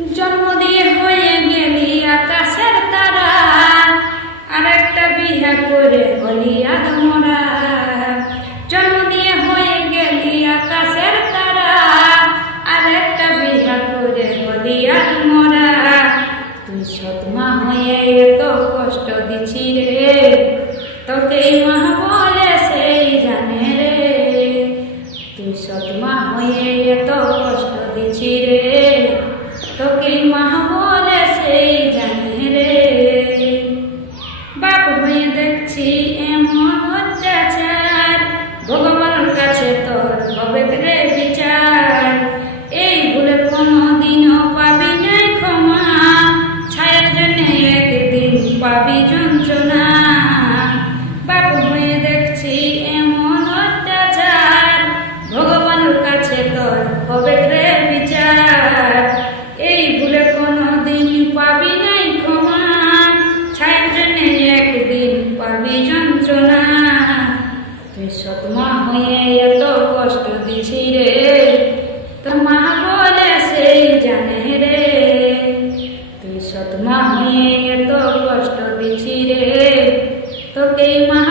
জন্ম দিয়ে হয়ে গেলি আকাশের তারা। আর একটা বিহা করে হলি আদমরা জন্ম দিয়ে হয়ে গেলি আকাশের তারা। আর একটা বিহা করে হলি আদমরা তুই সৎমা হয়ে এত কষ্ট দিছি রে। তোকে মা বলে সেই জানে রে। তুই সৎমা হয়ে এত দেখছি এমন অত্যাচার। ভগবানের কাছে তোর হবে বিচার। এই ভুলে কোনো পাবি নাই ক্ষমা। ছায়ার জন্য একদিন পাবি যন্ত্রণা। তুই সৎমা হয়ে এত কষ্ট দিছি রে। তোর মা বলে সেই জানে রে। তুই সৎমা হয়ে এত কষ্ট দিছি রে। তোকে মা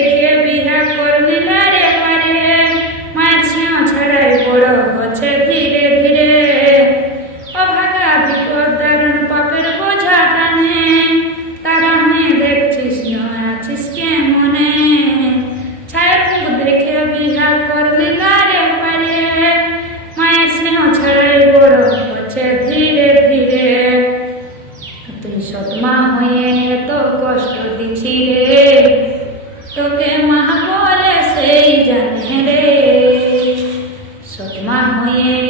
দেখিয়ে বিহা করলি লারে পারে মায়ের ছিঁয়া ছাড়াই বড় হচ্ছে ধীরে ধীরে। অভাগা বিপদ দারুণ পাপের বোঝা টানে। তারা হয়ে দেখছিস না আছিস কেমনে? ছায়ের মুখ দেখে বিহা করলি লারে পারে মায়ের স্নেহ ছাড়াই বড় হচ্ছে ধীরে ধীরে। তুই সৎমা হয়ে এত কষ্ট দিছি রে। તો કે મહાગોલે સે જાને રે સોમાં હોઈએ